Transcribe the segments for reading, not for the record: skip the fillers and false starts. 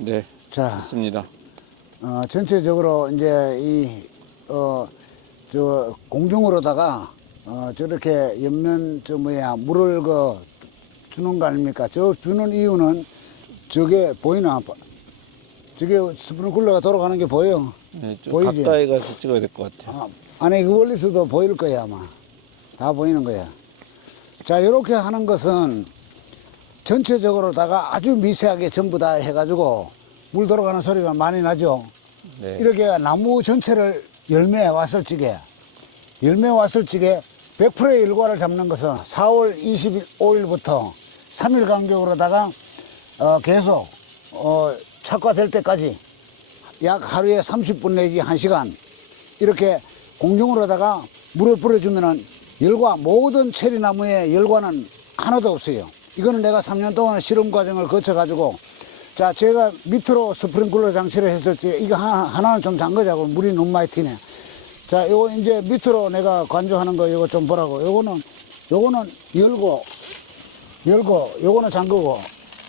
네, 자, 좋습니다. 전체적으로 이제 공중으로다가 저렇게 옆면 물을 주는 거 아닙니까? 저 주는 이유는 저게 보이나? 저게 스프링클러가 돌아가는 게 보여? 네, 좀 보이지? 가까이 가서 찍어야 될 것 같아요. 안에 그 멀리서도 보일 거야, 아마. 다 보이는 거야. 자, 이렇게 하는 것은 전체적으로다가 아주 미세하게 전부 다 해가지고 물 돌아가는 소리가 많이 나죠. 네. 이렇게 나무 전체를 열매 왔을 적에 100%의 일과를 잡는 것은 4월 25일부터 3일 간격으로다가 계속 착과될 때까지 약 하루에 30분 내지 1시간 이렇게 공중으로다가 물을 뿌려주면은 모든 체리나무의 열과는 하나도 없어요. 이거는 내가 3년 동안 실험 과정을 거쳐가지고 자, 제가 밑으로 스프링클러 장치를 했을 때 이거 하나는 좀 잠그자고 물이 너무 많이 튀네. 자, 요거 이제 밑으로 내가 관조하는 거 요거 좀 보라고. 요거는 열고 요거는 잠그고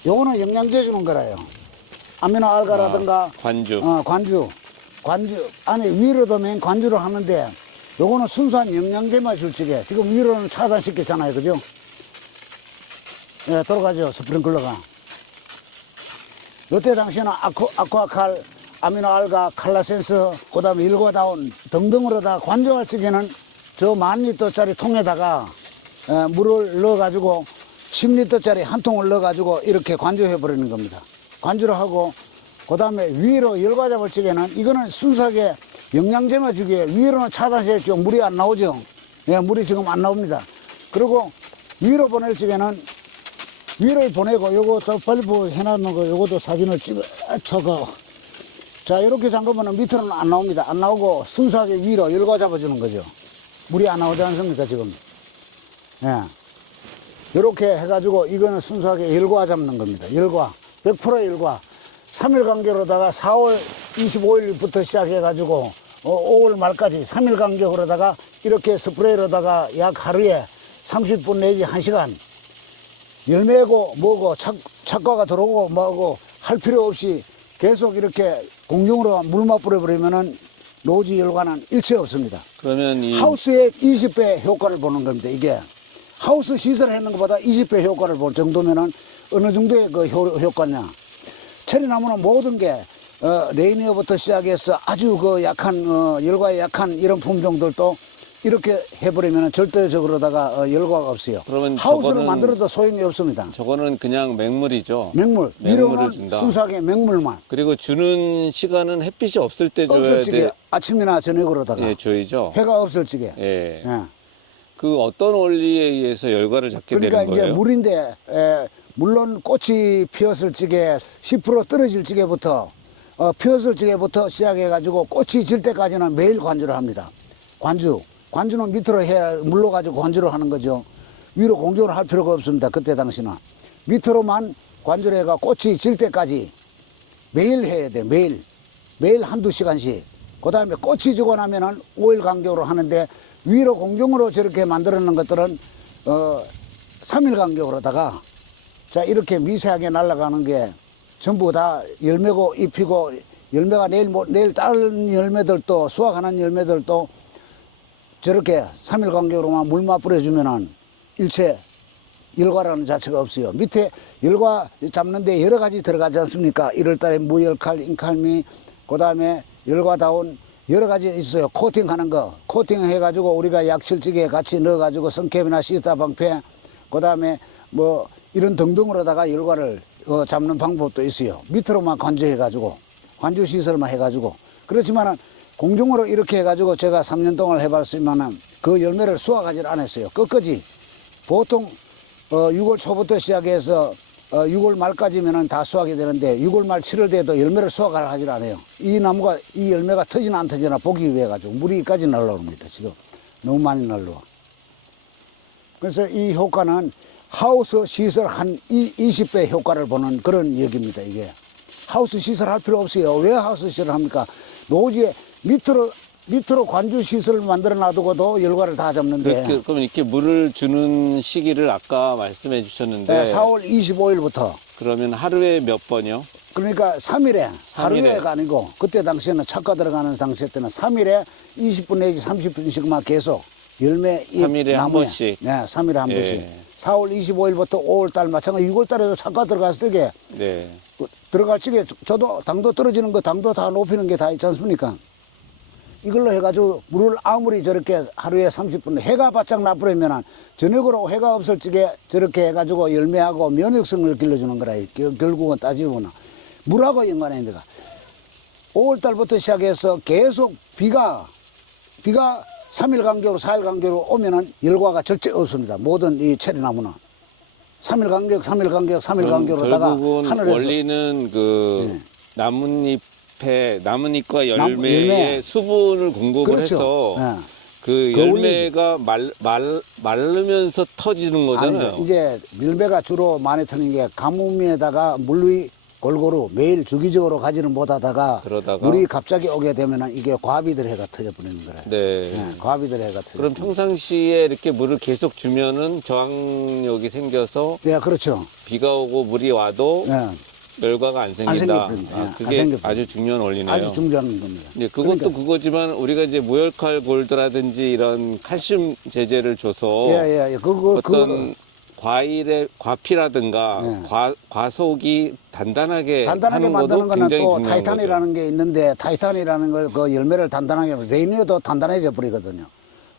요거는 영양제 주는 거라요. 아미노 알가라든가 관주. 관주 안에 위로도 맨 관주를 하는데 요거는 순수한 영양제만 줄 적에 지금 위로는 차단시켰잖아요. 그죠? 예, 돌아가죠. 스프링클러가. 요때 당시에는 아쿠아칼, 아미노알가, 칼라센스, 그 다음에 일과다운 등등으로 다 관조할 적에는 저 10,000리터짜리 통에다가 물을 넣어가지고 10리터짜리 한 통을 넣어가지고 이렇게 관조해버리는 겁니다. 관조를 하고, 그 다음에 위로 열과 잡을 적에는 이거는 순수하게 영양제만 주기에 위로는 차단시켰죠. 물이 안 나오죠. 예, 물이 지금 안 나옵니다. 그리고 위로 보낼 적에는 위를 보내고 요것도 발부 해놨는 거 요것도 사진을 찍어쳐가 자 이렇게 잠그면 밑으로는 안 나옵니다. 안 나오고 순수하게 위로 열과 잡아주는 거죠. 물이 안 나오지 않습니까 지금. 예. 이렇게 해가지고 이거는 순수하게 열과 잡는 겁니다. 열과 100%의 열과 3일 간격으로다가 4월 25일부터 시작해가지고 5월 말까지 3일 간격으로다가 이렇게 스프레이로다가 약 하루에 30분 내지 1시간 열매고 뭐고 착과가 들어오고 뭐고 할 필요 없이 계속 이렇게 공중으로 물만 뿌려버리면은 노지 열과는 일체 없습니다. 그러면 이 하우스의 20배 효과를 보는 겁니다. 이게 하우스 시설을 했는 것보다 20배 효과를 볼 정도면은 어느 정도의 그 효과냐. 체리나무는 모든 게 레이니어부터 시작해서 아주 그 약한 열과에 약한 이런 품종들도 이렇게 해버리면 절대적으로다가 열과가 없어요. 그러면 하우스를 만들어도 소용이 없습니다. 저거는 그냥 맹물이죠. 맹물. 맹물을 위로는 준다. 순수하게 맹물만. 그리고 주는 시간은 햇빛이 없을 때 줘야 없을 적에 돼. 아침이나 저녁으로다가 예, 줘야죠. 해가 없을 적에. 예. 예. 그 어떤 원리에 의해서 열과를 잡게 그러니까 되는 이제 거예요? 물인데 물론 꽃이 피었을 적에 10% 떨어질 적에부터 피었을 적에부터 시작해가지고 꽃이 질 때까지는 매일 관주를 합니다. 관주는 밑으로 물로 가지고 관주를 하는 거죠. 위로 공조를 할 필요가 없습니다. 그때 당시는 밑으로만 관주를 해가 꽃이 질 때까지 매일 해야 돼. 매일 한두 시간씩. 그 다음에 꽃이 지고 나면은 5일 간격으로 하는데 위로 공중으로 저렇게 만들어 놓은 것들은 3일 간격으로다가 자 이렇게 미세하게 날아가는 게 전부 다 열매고 잎이고 열매가 내일 따른 열매들도 수확하는 열매들도 저렇게 3일 간격으로만 물만 뿌려주면은 일체 열과라는 자체가 없어요. 밑에 열과 잡는데 여러 가지 들어가지 않습니까? 1월달에 무열칼, 인칼미, 그 다음에 열과다운 여러 가지 있어요. 코팅하는 거. 코팅해가지고 우리가 약실직에 같이 넣어가지고 성캡이나 시스타방패, 그 다음에 뭐 이런 등등으로다가 열과를 잡는 방법도 있어요. 밑으로만 관주해가지고, 관주시설만 해가지고. 그렇지만은 공중으로 이렇게 해가지고 제가 3년 동안 해봤으면은 그 열매를 수확하지 않았어요. 끝까지. 보통 6월 초부터 시작해서 6월 말까지면은 다 수확이 되는데 6월 말 7월 돼도 열매를 수확을 하질 않아요. 이 나무가 이 열매가 터지나 안 터지나 보기 위해 가지고 물이까지 날라옵니다. 지금 너무 많이 날라와. 그래서 이 효과는 하우스 시설 한 20배 효과를 보는 그런 얘기입니다. 이게 하우스 시설 할 필요 없어요. 왜 하우스 시설을 합니까? 노지에 밑으로 관주 시설을 만들어 놔두고도 열과를 다 잡는데. 그럼 이렇게 물을 주는 시기를 아까 말씀해 주셨는데. 네, 4월 25일부터. 그러면 하루에 몇 번이요? 그러니까 3일에 삼일에. 하루에가 아니고 그때 당시에는 착과 들어가는 당시 때는 3일에 20분 내지 30분씩만 계속 열매 잎 3일에 한 나무에, 번씩. 네, 3일에 한 예. 번씩. 4월 25일부터 5월달 마찬가지 6월달에도 착과 들어갔을 때 네. 들어갈 적에 저도 당도 떨어지는 거 당도 다 높이는 게 다 있지 않습니까? 이걸로 해가지고 물을 아무리 저렇게 하루에 30분 해가 바짝 나버리면은 저녁으로 해가 없을 적에 저렇게 해가지고 열매하고 면역성을 길러주는 거라. 결국은 따지고는 물하고 연관입니다. 5월달부터 시작해서 계속 비가 3일 간격으로 4일 간격으로 오면은 열과가 절대 없습니다. 모든 이 체리나무는 3일 간격, 3일 간격, 3일 간격으로다가 결국은 하늘에서 원리는 그 네. 나뭇잎과 열매에 열매. 수분을 공급을 그렇죠. 해서 예. 그 그 열매가 마르면서 터지는 거잖아요. 아니, 이제 열매가 주로 많이 터는 게 가뭄에다가 물이 골고루 매일 주기적으로 가지는 못하다가 그러다가 물이 갑자기 오게 되면은 이게 과비들해가 터져버리는 거래요. 네. 예, 과비들해가 터져. 그럼 평상시에 이렇게 물을 계속 주면은 저항력이 생겨서 예, 그렇죠. 비가 오고 물이 와도 예, 열과가 안 생긴다. 생깁니다. 예, 안 그게 생깁니다. 아주 중요한 원리네요. 아주 중요한 겁니다. 네, 그것도 그러니까. 그거지만 우리가 이제 무열칼 골드라든지 이런 칼슘 제제를 줘서 예, 그거 어떤 과피라든가 네. 과속이 단단하게 단단하게 하는 만드는 것도 거는 굉장히 또 중요한 타이탄이라는 게 있는데 타이탄이라는 걸 그 열매를 단단하게 하면 레이니어도 단단해져 버리거든요.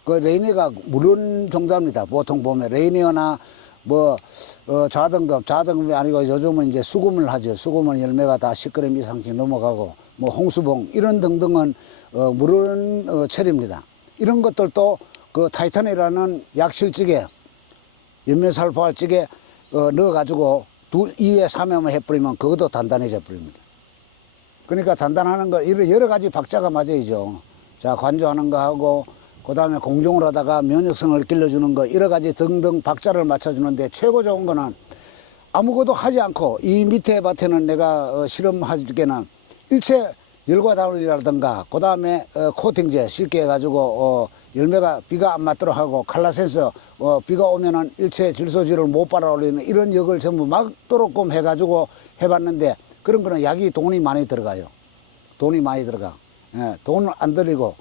그 레이니어가 물은 종자입니다. 보통 보면 레이니어나 뭐 자등급이 아니고 요즘은 이제 수금을 하죠. 수금은 열매가 다 10g 이상씩 넘어가고 뭐 홍수봉 이런 등등은 물은 체리입니다. 이런 것들도 그 타이탄이라는 약실찌개 연면살포할 찌개 넣어가지고 2에 3회만 해버리면 그것도 단단해져 버립니다. 그러니까 단단하는 거 이런 여러 가지 박자가 맞아야죠. 자, 관조하는 거 하고 그 다음에 공종을 하다가 면역성을 길러주는 거 여러 가지 등등 박자를 맞춰주는데 최고 좋은 거는 아무것도 하지 않고 이 밑에 밭에는 내가 실험할 때는 일체 열과다운이라든가 그 다음에 코팅제 쉽게 해가지고 열매가 비가 안 맞도록 하고 칼라센서 비가 오면은 일체 질소지를 못 빨아 올리는 이런 역을 전부 막도록끔 해가지고 해봤는데 그런 거는 약이 돈이 많이 들어가요. 돈이 많이 들어가. 예, 돈을 안 들이고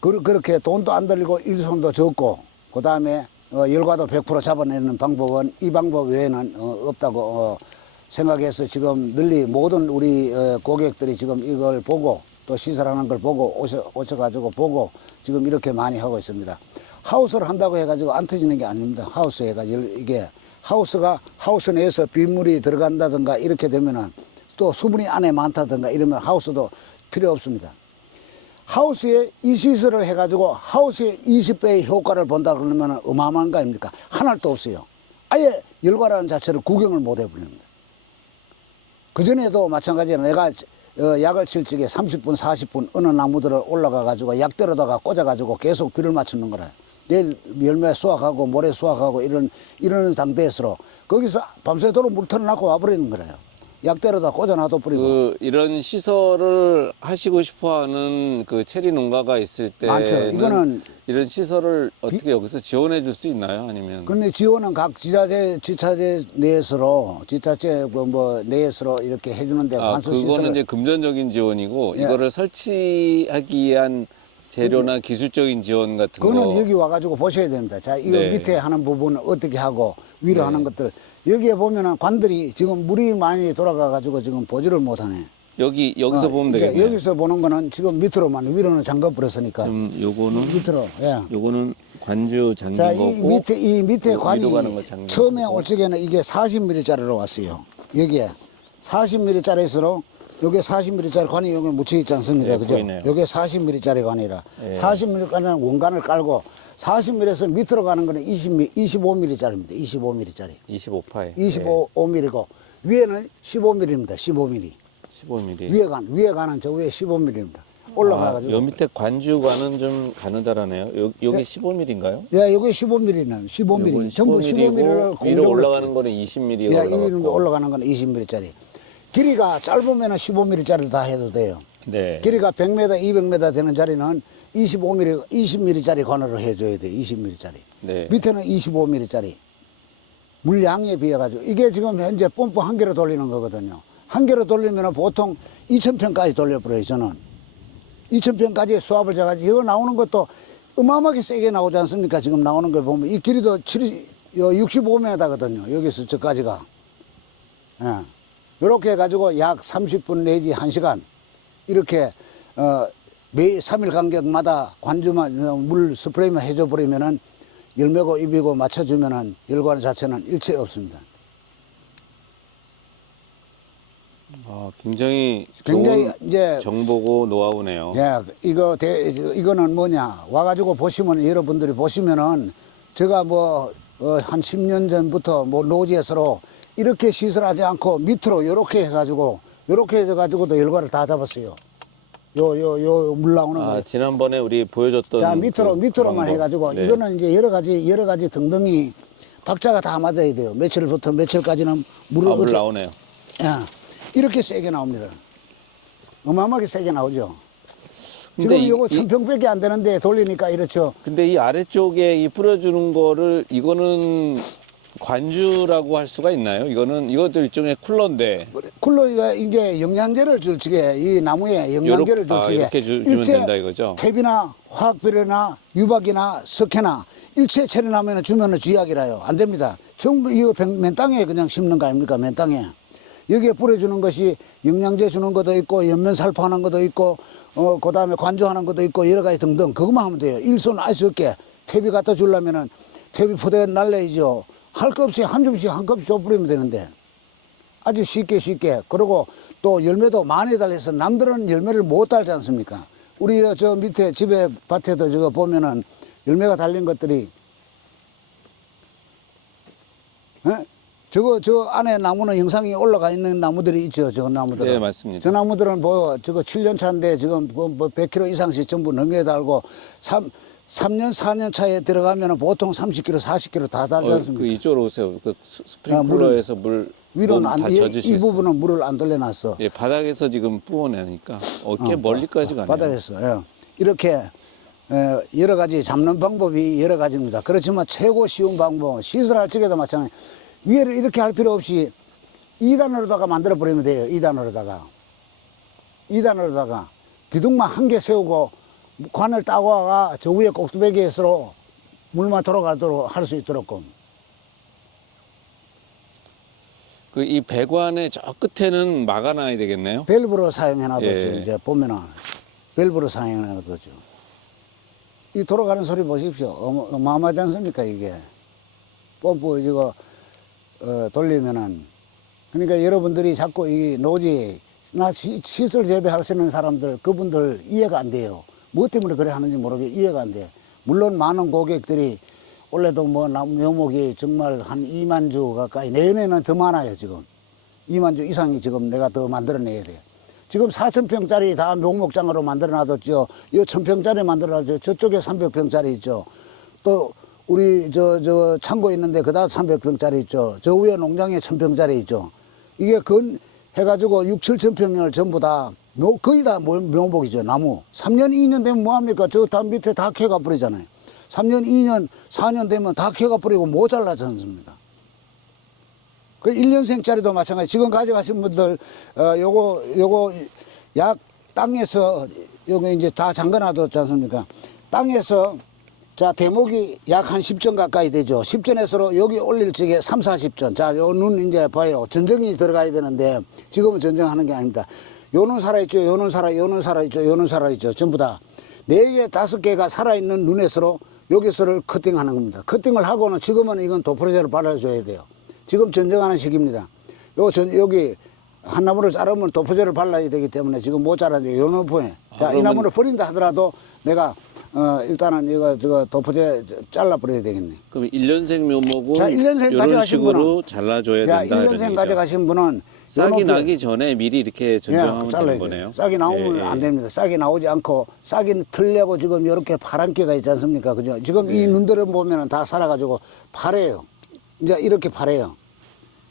그렇게 돈도 안 들리고 일손도 적고 그 다음에 열과도 100% 잡아내는 방법은 이 방법 외에는 없다고 생각해서 지금 널리 모든 우리 고객들이 지금 이걸 보고 또 시설하는 걸 보고 오셔가지고 보고 지금 이렇게 많이 하고 있습니다. 하우스를 한다고 해가지고 안 터지는 게 아닙니다. 하우스가 이게 하우스 내에서 빗물이 들어간다든가 이렇게 되면은 또 수분이 안에 많다든가 이러면 하우스도 필요 없습니다. 하우스에 이 시설을 해가지고 하우스에 20배의 효과를 본다 그러면 어마어마한 거 아닙니까? 하나도 없어요. 아예 열과라는 자체를 구경을 못 해버립니다. 그전에도 마찬가지로 내가 약을 칠 적에 30분, 40분 어느 나무들을 올라가가지고 약대로다가 꽂아가지고 계속 비를 맞추는 거라. 내일 열매 수확하고 모레 수확하고 이런 상태에서 거기서 밤새도록 물 틀어놓고 와버리는 거래요. 약대로다 꽂아놔도 버리고. 이런 시설을 하시고 싶어하는 그 체리 농가가 있을 때 많죠. 이거는 이런 시설을 어떻게 여기서 지원해 줄 수 있나요? 아니면 근데 지원은 각 지자체 내에서로 지자체 뭐 내에서로 이렇게 해주는데 관수 그거는 시설을 이제 금전적인 지원이고 예. 이거를 설치하기 위한 재료나 기술적인 지원 같은 그거는 거 여기 와가지고 보셔야 됩니다. 자, 이거 네. 밑에 하는 부분은 어떻게 하고 위로 네. 하는 것들 여기에 보면은 관들이 지금 물이 많이 돌아가가지고 지금 보지를 못하네. 여기서 보면 이제 되겠네요. 여기서 보는 거는 지금 밑으로만 위로는 잠가 버렸으니까 지금 요거는 밑으로. 예. 요거는 관주 잠긴 자, 거고 이 밑에 관이 위로 가는 거 잠긴 처음에 거고. 올 적에는 이게 40mm짜리로 왔어요. 여기에 40mm짜리에서 여기 40mm짜리 관이 여기 묻혀 있지 않습니까? 네, 그죠? 보이네요. 여기 40mm짜리 관이라 네. 40mm짜리는 원관을 깔고 40mm에서 밑으로 가는 거는 25mm짜리입니다. 25mm짜리. 25파에 25mm고 위에는 15mm입니다. 15mm. 15mm. 위에 가는 저 위에 15mm입니다. 올라가가지고. 요 밑에 관주관은 좀 가느다라네요. 여기 15mm인가요? 예, 여기 15mm는 15mm. 전부 15mm를 위로 올라가는 거는 20mm가 예, 위로 올라갔고. 올라가는 건 20mm짜리. 길이가 짧으면 15mm짜리 다 해도 돼요. 네. 길이가 100m, 200m 되는 자리는 20mm짜리 관으로 해줘야 돼요. 20mm짜리. 네. 밑에는 25mm짜리. 물량에 비해 가지고 이게 지금 현재 펌프 한 개로 돌리는 거거든요. 한 개로 돌리면 보통 2,000평까지 돌려버려요, 저는. 2,000평까지 수압을 재가지고, 이거 나오는 것도 어마어마하게 세게 나오지 않습니까? 지금 나오는 걸 보면. 이 길이도 65m거든요. 여기서 저까지가. 예. 이렇게 해가지고 약 30분 내지 1시간. 이렇게, 매 3일 간격마다 관주만, 물 스프레이만 해줘 버리면은 열매고 입이고 맞춰주면은 열관 자체는 일체 없습니다. 굉장히 굉장히 좋은 이제 정보고 노하우네요. 예, 이거는 뭐냐 와가지고 보시면 여러분들이 보시면은 제가 뭐 한 10년 전부터 뭐 노지에서로 이렇게 시설하지 않고 밑으로 요렇게 해가지고 열과를 다 잡았어요. 요 물 나오는 거. 지난번에 우리 보여줬던 자 밑으로만 방법. 해가지고 네. 이거는 이제 여러 가지 등등이 박자가 다 맞아야 돼요. 며칠부터 며칠까지는 물을 물 나오네요. 예, 이렇게 세게 나옵니다. 어마어마하게 세게 나오죠. 근데 지금 이거 1,000평밖에 안 되는데 돌리니까 이렇죠. 근데 이 아래쪽에 이 뿌려주는 거를 이거는 관주라고 할 수가 있나요? 이것도 일종의 쿨러인데. 쿨러가 이게 영양제를 줄 적에 이 나무에 영양제를 줄 적에 이렇게 주면 된다 이거죠? 탭이나 화학비료나 유박이나 석회나 일체 처리나면 주면은 쥐약이라요. 안 됩니다. 전부 이거 맨 땅에 그냥 심는 거 아닙니까? 맨 땅에. 여기에 뿌려주는 것이 영양제 주는 것도 있고 연면살포하는 것도 있고 그 다음에 관조하는 것도 있고 여러 가지 등등 그것만 하면 돼요. 일손 아주 적게 탭이 갖다 주려면은 탭이 포대 날려야죠. 할 거 없이 한 줌씩 한 컵씩 뿌리면 되는데 아주 쉽게 그리고 또 열매도 많이 달려서 남들은 열매를 못 달지 않습니까? 우리 저 밑에 집에 밭에도 저거 보면은 열매가 달린 것들이 저 안에 나무는 영상이 올라가 있는 나무들이 있죠. 저 나무들은. 네, 맞습니다. 저 나무들은 뭐 저거 7년 차인데 지금 뭐 100kg 이상씩 전부 넘겨 달고 3년 4년 차에 들어가면 보통 30kg 40kg 다 달지 않습니까? 이쪽으로 오세요. 스프링클러에서 물 위로는 다 이 젖으시겠어요. 부분은 물을 안 돌려놨어. 예, 바닥에서 지금 부어내니까 꽤 멀리까지가 아니에요. 바닥에서. 예. 이렇게 여러 가지 잡는 방법이 여러 가지입니다. 그렇지만 최고 쉬운 방법은 시설할 적에도 마찬가지. 위에를 이렇게 할 필요 없이 2단으로다가 만들어 버리면 돼요. 2단으로다가 기둥만 한 개 세우고 관을 따고 와가 저 위에 꼭두배기에서 물만 돌아가도록 할 수 있도록. 이 배관의 저 끝에는 막아놔야 되겠네요. 밸브로 사용해놔도 예. 이제 보면은 밸브로 사용해놔도 이 돌아가는 소리 보십시오. 어마어마하지 않습니까 이게. 펌프 이거 돌리면은 그러니까 여러분들이 자꾸 이 노지나 시설 재배하시는 사람들 그분들 이해가 안 돼요. 뭐 때문에 그래 하는지 모르게 이해가 안 돼. 물론 많은 고객들이 원래도 뭐 나무 묘목이 정말 한 2만 주 가까이 내년에는 더 많아요 지금. 2만 주 이상이 지금 내가 더 만들어내야 돼. 지금 4,000평짜리 다 묘목장으로 만들어놔뒀죠. 이 1,000평짜리 만들어놨죠. 저쪽에 300평짜리 있죠. 또 우리 저 창고 있는데 그다음 300평짜리 있죠. 저 위에 농장에 1,000평짜리 있죠. 이게 해가지고 6, 7,000평을 전부 다 거의 다 묘목이죠. 나무. 3년, 2년 되면 뭐합니까? 저 다 밑에 다 캐가 버리잖아요. 3년, 2년, 4년 되면 다 캐가 버리고 모자라지 않습니다. 그 1년생짜리도 마찬가지. 지금 가져가신 분들, 요거 약 땅에서, 요거 이제 다 잠가놔뒀지 않습니까? 땅에서, 자, 대목이 약 한 10전 가까이 되죠. 10전에서 여기 올릴 적에 3, 40전. 자, 요 눈 이제 봐요. 전정이 들어가야 되는데, 지금은 전정하는 게 아닙니다. 요는 살아있죠. 요는 살아있죠. 요는 살아있죠. 전부 다. 4개, 5개가 살아있는 눈에서로 여기서를 커팅하는 겁니다. 커팅을 하고는 지금은 이건 도프로제를 발라줘야 돼요. 지금 전정하는 시기입니다. 여기 한 나무를 자르면 도프제를 발라야 되기 때문에 지금 못 자라는데 요 나무에 자, 이 나무를 버린다 하더라도 내가 일단은 이거 도프제 잘라버려야 되겠네. 그럼 1년생 묘목은 자, 1년생 이런 가져가신 식으로 잘라줘야 자, 된다. 1년생 가져가신 분은 싹이 나기 전에 미리 이렇게 전정하면 되는 거네요. 싹이 나오면 예, 예. 안 됩니다. 싹이 나오지 않고 싹이 틀려고 지금 이렇게 파란기가 있지 않습니까? 그죠? 지금 이 눈들을 보면은 다 살아가지고 파래요. 이제 이렇게 파래요.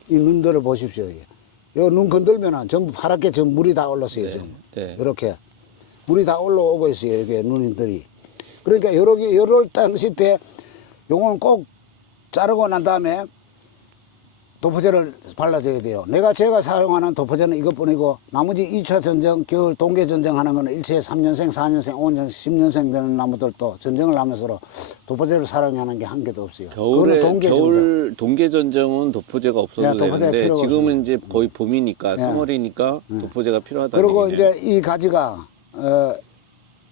이 눈들을 보십시오. 이 눈 건들면은 전부 파랗게 지금 물이 다 올랐어요. 지금. 네. 이렇게 물이 다 올라오고 있어요. 이게 눈들이. 그러니까 요럴 당시 때 요거는 꼭 자르고 난 다음에 도포제를 발라줘야 돼요. 제가 사용하는 도포제는 이것뿐이고 나머지 2차 전쟁, 겨울 동계 전쟁 하는 거는 일체 3년생, 4년생, 5년생, 10년생 되는 나무들도 전쟁을 하면서 도포제를 사용하는 게 한 개도 없어요. 겨울에 그거는 겨울 동계 전쟁은 도포제가 없어도 네, 도포제가 되는데 필요가 지금은 이제 거의 봄이니까 네. 3월이니까 도포제가 필요하다는 그리고 얘기네요. 이제 이 가지가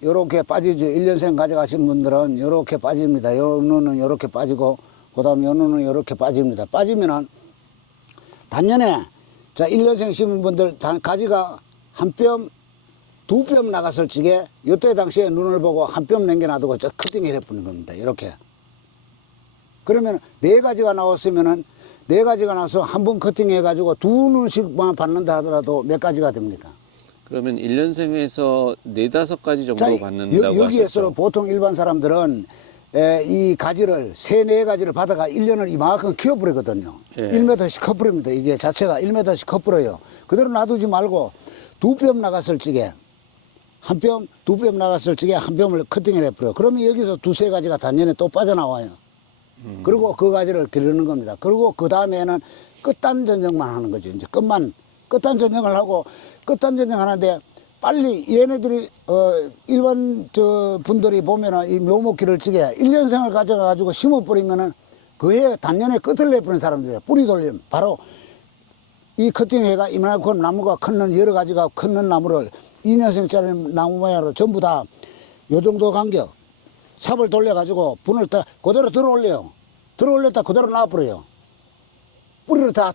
요렇게 빠지죠. 1년생 가져가신 분들은 요렇게 빠집니다. 요 눈은 요렇게 빠지고 그다음에 요 눈은 요렇게 빠집니다. 빠지면은 단년에 자 1년생 심은 분들 가지가 한 뼘, 두 뼘 나갔을 적에 요때 당시에 눈을 보고 한 뼘 남겨놔두고 저 커팅을 해보는 겁니다. 이렇게. 그러면 네 가지가 나왔으면은 네 가지가 나와서 한 번 커팅해가지고 두 눈씩만 받는다 하더라도 몇 가지가 됩니까? 그러면 1년생에서 4-5가지 정도 자, 받는다고 여기에서 하셨죠? 보통 일반 사람들은 이 가지를 3-4가지를 받아가 1년을 이만큼 키워버리거든요. 예. 1m씩 커버립니다. 이게 자체가 1m씩 커버려요. 그대로 놔두지 말고 두 뼘 나갔을 적에 한 뼘, 두 뼘 나갔을 적에 한 뼘을 커팅을 해버려요. 그러면 여기서 2-3가지가 단년에 또 빠져나와요. 그리고 그 가지를 기르는 겁니다. 그리고 그 다음에는 끝단 전쟁만 하는 거죠. 이제 끝단 전쟁을 하고 끝단 전쟁 하는데 빨리 얘네들이 일반 분들이 보면은 이 묘목기를 찌게 1년생을 가져가지고 심어버리면은 그해 단년에 끝을 내버리는 사람들이에요. 뿌리 돌림. 바로 이 커팅해가 이만큼 나무가 컸는 여러 가지가 컸는 나무를 2년생짜리 나무 모양으로 전부 다 요 정도 간격 삽을 돌려가지고 분을 다 그대로 들어올려요. 들어올렸다 그대로 놔버려요. 뿌리를 다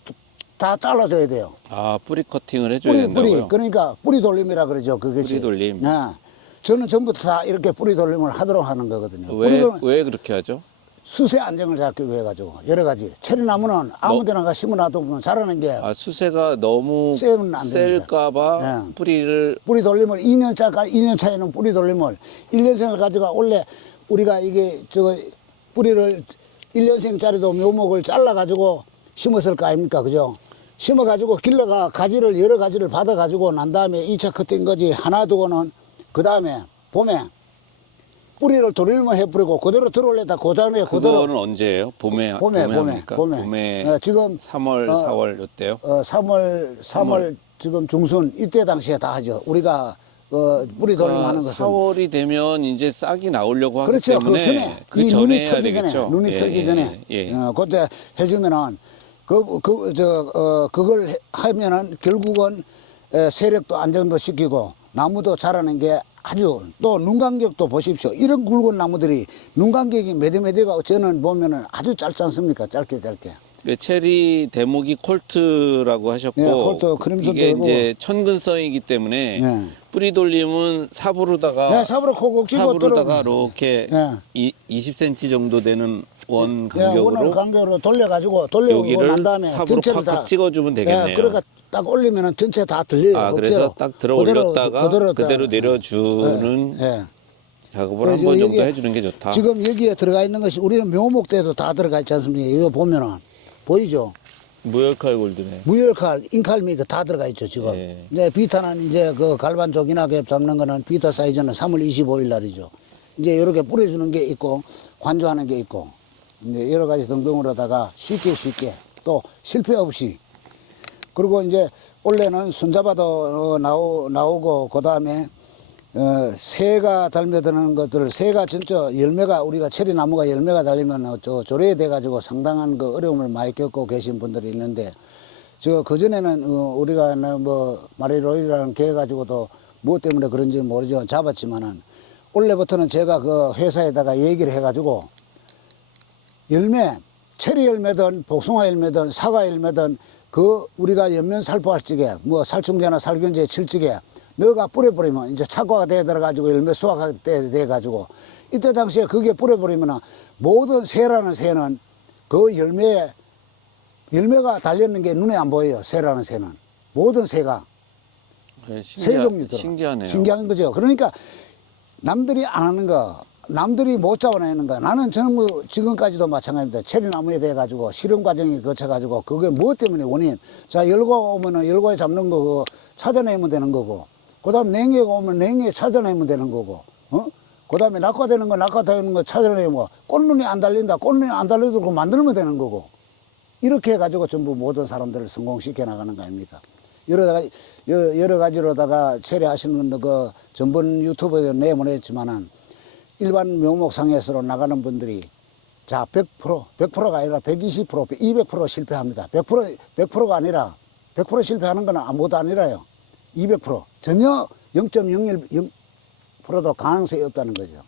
잘라줘야 돼요. 아, 뿌리 커팅을 해줘야 된다고요? 그러니까 뿌리 돌림이라 그러죠. 그것이. 뿌리 돌림. 네. 저는 전부 다 이렇게 뿌리 돌림을 하도록 하는 거거든요. 왜 그렇게 하죠? 수세 안정을 잡기 위해 가지고 여러 가지. 체리나무는 아무데나 가 심어놔도 보면 자라는 게 아, 수세가 너무 세면 안 됩니다. 셀까봐 네. 뿌리 돌림을 2년 차에는 뿌리 돌림을 1년생을 가져가 원래 우리가 이게 뿌리를 1년생짜리도 묘목을 잘라 가지고 심었을 거 아닙니까? 그죠? 심어 가지고 길러가 가지를 여러 가지를 받아 가지고 난 다음에 2차 커팅 거지 하나 두고는 그 다음에 봄에 뿌리를 돌림을 해버리고 그대로 들어올렸다 그 다음에 그대로 그거는 언제예요? 봄에 합니까? 봄에 지금 3월, 4월 요때요? 3월 지금 중순 이때 당시에 다 하죠. 우리가 뿌리 돌림하는 것은 4월이 되면 이제 싹이 나오려고 하기 그렇죠. 때문에 이 전에 눈이 해야 털기 되겠죠. 전에 눈이 털기 전에 그때 해주면은 그걸 하면은 결국은 세력도 안정도 시키고 나무도 자라는 게 아주 또 눈 간격도 보십시오. 이런 굵은 나무들이 눈 간격이 몇 메디가 저는 보면은 아주 짧지 않습니까? 짧게. 그 체리 대목이 콜트라고 하셨고 예, 콜트, 크림슨도 이게 되고. 이제 천근성이기 때문에 예. 뿌리 돌림은 삽으로다가 네, 삽으로 콕콕 집어 삽으로다가 뚫어. 이렇게 예. 20cm 정도 되는 원 예, 원을 간격으로 간격으로 돌려가지고 돌려오고 난 다음에 삽으로 전체를 팍팍 찍어주면 되겠네요. 예, 그러니까 딱 올리면은 전체 다 들려요. 아, 그래서 억지로. 딱 들어 올렸다가 그대로 딱, 내려주는 예. 작업을 한 번 정도 해주는 게 좋다. 지금 여기에 들어가 있는 것이 우리는 묘목대도 다 들어가 있지 않습니까? 이거 보면은 보이죠? 무열칼 골드네. 무열칼, 인칼미 다 들어가 있죠 지금. 예. 이제 비타는 이제 그 갈반 조기나게 잡는 거는 비타 사이즈는 3월 25일 날이죠. 이제 이렇게 뿌려주는 게 있고 관조하는 게 있고 이제 여러 가지 등등으로다가 쉽게 또 실패 없이 그리고 이제 원래는 손잡아도 나오고 그 다음에 새가 달며드는 것들, 새가 진짜 열매가 우리가 체리 나무가 열매가 달리면 조례에 돼 가지고 상당한 그 어려움을 많이 겪고 계신 분들이 있는데 그 전에는 우리가 뭐 마리로이라는 개 가지고도 무엇 때문에 그런지 모르지만 잡았지만은 원래부터는 제가 그 회사에다가 얘기를 해 가지고 열매, 체리 열매든 복숭아 열매든 사과 열매든 그 우리가 옆면 살포할 적에 뭐 살충제나 살균제 칠 적에 너가 뿌려버리면 이제 착과가 돼 들어가지고 열매 수확할 때 돼가지고 이때 당시에 그게 뿌려버리면 모든 새라는 새는 그 열매가 달렸는 게 눈에 안 보여요. 새라는 새는 모든 새가 네, 새 종류들 신기하네요. 신기한 거죠. 그러니까 남들이 안 하는 거, 남들이 못 잡아내는 거. 나는 전부 지금까지도 마찬가지입니다. 체리나무에 대해 가지고 실험 과정이 거쳐 가지고 그게 무엇 때문에 원인. 자 열과 오면은 열과에 잡는 거 찾아내면 되는 거고. 그다음 냉해가 오면 냉해 찾아내면 되는 거고, 그다음에 낙화되는 거 찾아내면 꽃눈이 안 달린다, 꽃눈이 안 달리도록 만들면 되는 거고, 이렇게 해가지고 전부 모든 사람들을 성공시켜 나가는 거 아닙니까? 여러 가지로다가 처리하시는 그 전번 유튜브에 내보냈지만은 일반 묘목상에서 나가는 분들이 자, 100%가 아니라 120%, 200% 실패합니다. 100%가 아니라 100% 실패하는 건 아무것도 아니라요. 200% 전혀 0.01%도 가능성이 없다는 거죠.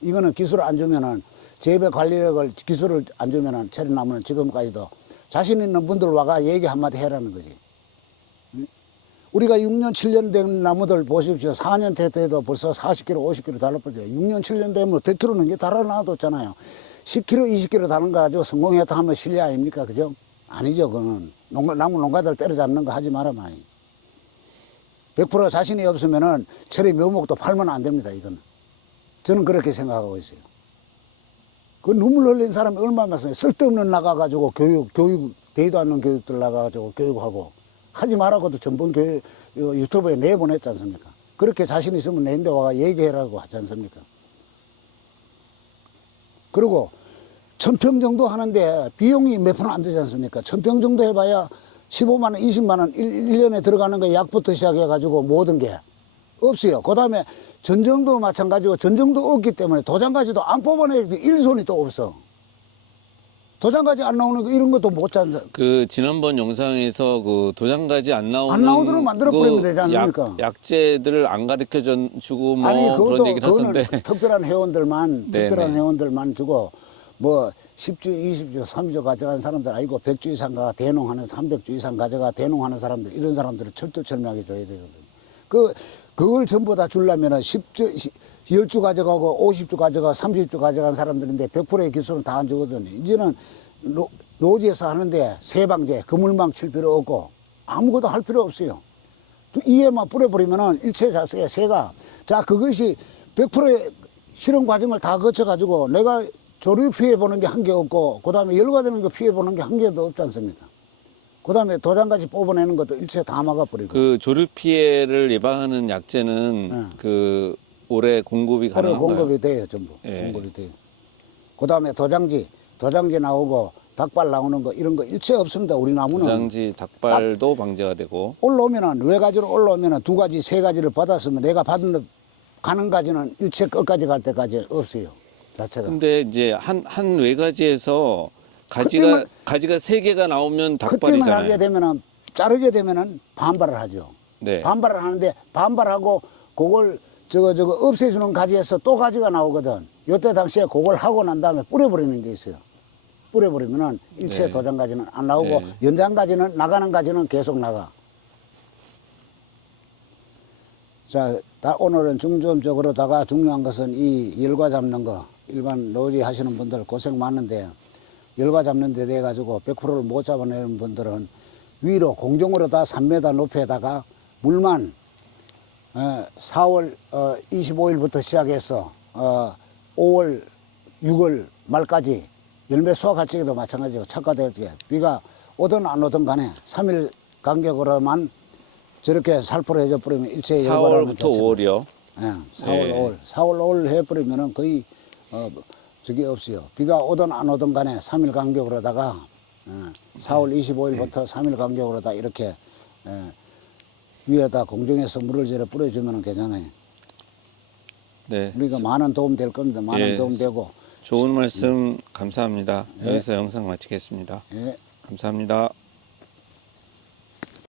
이거는 기술을 안 주면은 재배 관리력을 기술을 안 주면은 체리 나무는 지금까지도 자신 있는 분들 와가 얘기 한마디 해라는 거지. 응? 우리가 6년, 7년 된 나무들 보십시오. 4년 돼도 벌써 40kg, 50kg 달라버려요. 6년, 7년 되면 100kg 넘게 달아놔뒀잖아요. 10kg, 20kg 다는 거 가지고 성공했다 하면 실례 아닙니까? 그죠? 아니죠. 그거는. 나무 농가들 때려잡는 거 하지 마라, 많이. 100% 자신이 없으면은 체리 묘목도 팔면 안 됩니다, 이거는. 저는 그렇게 생각하고 있어요. 그 눈물 흘린 사람이 얼마나 많아요. 쓸데없는 나가가지고 교육, 되지도 않는 교육들 나가가지고 교육하고 하지 말라고도 전번 유튜브에 내보냈지 않습니까? 그렇게 자신 있으면 내인데 와가 얘기해라고 하지 않습니까? 그리고 1000평 정도 하는데 비용이 몇 푼 안 되지 않습니까? 1000평 정도 해봐야 15만 원, 20만 원 1년에 들어가는 거 약부터 시작해가지고 모든 게 없어요. 그 다음에 전정도 마찬가지고 전정도 없기 때문에 도장가지도 안 뽑아내기 일손이 또 없어. 도장가지 안 나오는 거 이런 것도 못 찾아. 그 지난번 영상에서 그 도장가지 안 나오도록 만들어 버리면 되지 않습니까? 약재들을 안 가르쳐 주고 뭐 아니 그런 얘기를 그거는 하던데. 특별한 회원들만 네, 특별한 네. 회원들만 주고 뭐 10주, 20주, 30주 가져가는 사람들 아니고 100주 이상 가 대농하는 300주 이상 가져가 대농하는 사람들 이런 사람들을 철두철미하게 줘야 되거든요. 그걸 전부 다 주려면은 10주 가져가고 50주 가져가 30주 가져간 사람들인데 100%의 기술은 다 안 주거든요. 이제는 노지에서 하는데 세방제, 그물망 칠 필요 없고 아무것도 할 필요 없어요. 이에만 뿌려버리면은 일체 자체의 새가 자 그것이 100%의 실험 과정을 다 거쳐가지고 내가 조류 피해 보는 게 한 개 없고 그 다음에 열과되는 거 피해 보는 게 한 개도 없지 않습니까? 그 다음에 도장까지 뽑아내는 것도 일체 다 막아버리고. 그 조류 피해를 예방하는 약재는 네. 그 올해 공급이 올해 가능한가요? 공급이 돼요, 전부. 예. 공급이 돼요. 그 다음에 도장지 나오고 닭발 나오는 거 이런 거 일체 없습니다. 우리 나무는. 도장지 닭발도 방제가 되고. 올라오면은 외가지로 올라오면은 2가지, 3가지를 받았으면 내가 받는 가는 가지는 일체 끝까지 갈 때까지 없어요. 자체가. 근데 이제 한 외가지에서 가지가 3개가 나오면 그때만 하게 닭발이잖아요. 되면은 자르게 되면은 반발을 하죠. 네. 반발을 하는데 반발하고 그걸 저거 없애주는 가지에서 또 가지가 나오거든. 요때 당시에 그걸 하고 난 다음에 뿌려버리는 게 있어요. 뿌려버리면은 일체 네. 도장 가지는 안 나오고 네. 연장 가지는 나가는 가지는 계속 나가. 자, 오늘은 중점적으로다가 중요한 것은 이 열과 잡는 거. 일반 노지 하시는 분들 고생 많은데 열과 잡는 데 돼 가지고 100%를 못 잡아내는 분들은 위로 공정으로 다 3m 높이에다가 물만 4월 25일부터 시작해서 5월 6월 말까지 열매 수확할 적에도 마찬가지고 착과될 때 비가 오든 안 오든 간에 3일 간격으로만 저렇게 살포를 해줘 버리면 일체 열과라는 4월부터 5월이요. 예, 4월 5월 해버리면은 거의 저게 없어요. 비가 오든 안 오든 간에 3일 간격으로다가 4월 25일부터 3일 간격으로다 이렇게 위에다 공정해서 물을 저래 뿌려주면 괜찮아요. 네. 우리가 많은 도움 될 겁니다. 많은 예. 도움 되고. 좋은 말씀 감사합니다. 여기서 영상 마치겠습니다. 예. 감사합니다.